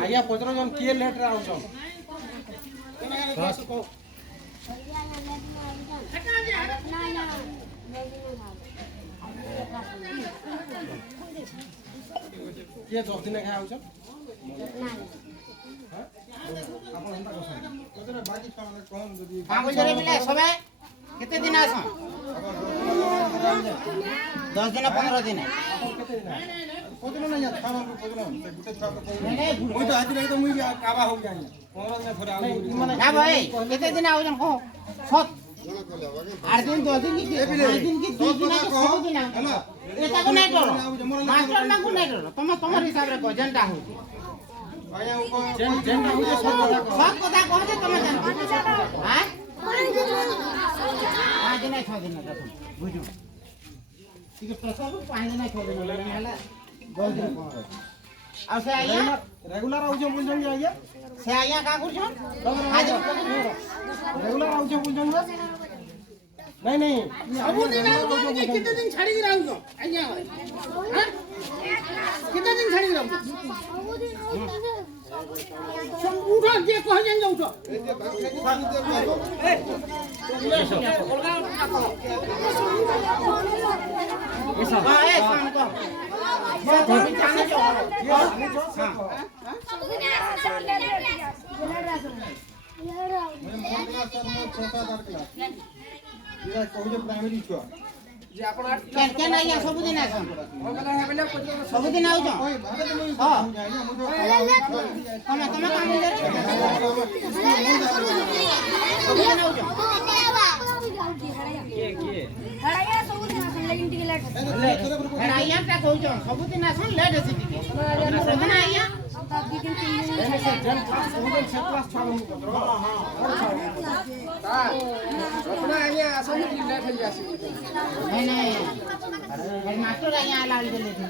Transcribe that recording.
आया पचर जन किए लेट रे आउछ किए 10 दिन खाय आउछ आपण एंता कोसन पचर बाकी छाने कोन जदी कागज रे मिले सबे केते दिन आस 10 दिन 15 दिन केते दिन कोदिन नहीं या खाना को कोदिन से गुटे छाप को मुई तो आज नहीं तो मुई काबा हो जाई 15 दिन थोड़ा आउ ना भाई केते दिन आउजन को सत 8 दिन 10 दिन की 5 दिन की 2 दिन के सब दिन आउ एटा को नहीं डरो मास्टर ना को नहीं डरो तमर हिसाब रे को जनता हो आया को जेंटा हो सब कथा कह दे तमे जान हां 5 दिन 6 दिन देखो बुझो ठीक प्रसाद 5 दिन 6 दिन होला 10 दिन कोन आ से आया रेगुलर आउछ बुझन आया से आया का करछन हाजिर रेगुलर आउछ बुझन नहीं नहीं सब दिन आउ कितने दिन छाड़ी के रहू आया हां कितने दिन छाड़ी के रहू सब उठो जे कह जन उठो हां ए काम को ये तो जाने जो प्राइमरी छुआ जे आपण केन आया सब दिन आसन सब दिन आउ जो हां तमे काम ले सब दिन आउ जो के हड़ाया सब दिन आसन लेकिन टिके लेट हड़ाया का कहू जो सब दिन आसन लेट है टिके सब दिन आया दिन 3 दिन जन क्लास होगल से क्लास छावन को हां अपना आया आसन लेट है जासी नहीं मास्टर आया लाल के लेट है